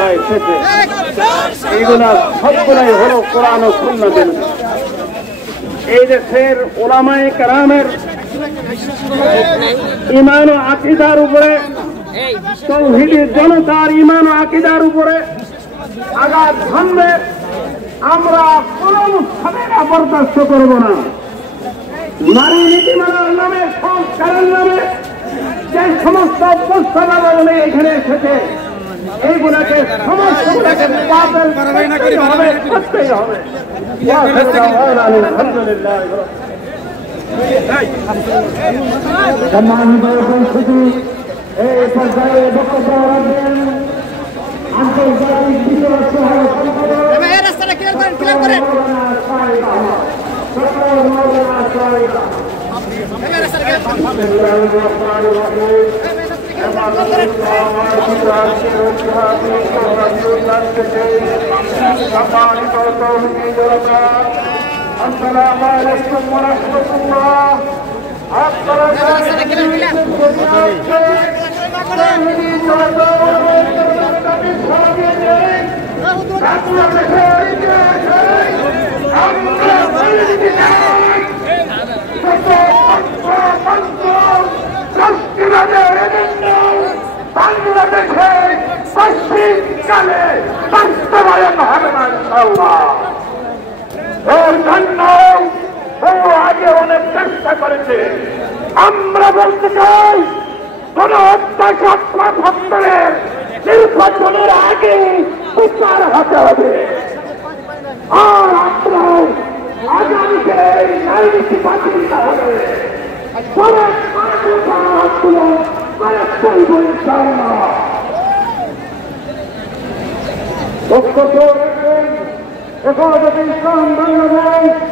যতগুলা এসেছে এইগুলা সবগুলাই হলো কোরআন ও সুন্নাতের। এই দেশের উলামায়ে কেরামের ঈমান ও আকীদার উপরে, তাওহীদের জনতার ঈমান ও আকীদার উপরে আঘাত হানবে আমরা কোন মুসলমানরা বরদাস্ত করব না। নারী নীতিমালার নামে, সংস্কারের নামে যে সমস্ত প্রস্তাবনা এখানে এসেছে এইগুলাকে সমস্তগুলাকে বাতিল করতেই হবে। আলহামদুলিল্লাহ। সম্মানিত উপস্থিতি, এই পর্যায়ে বক্তব্য রাখবেন আন্তর্জাতিক বিদ্রোহ আসসালামু আলাইকুম ওয়া রাহমাতুল্লাহ। আপনারা বাংলাদেশে পশ্চিমকালে বাস্তবায়ন হবে না ইনশাআল্লাহ। ওর জন্য ও আগে অনেক চেষ্টা করেছে। আমরা বলতে চাই কোন নির্বাচনের আগে বিচার হতে হবে। আর আপনার আগামীতে রাজনীতি বাতিল হবে। হেফাজতে ইসলাম বাংলাদেশ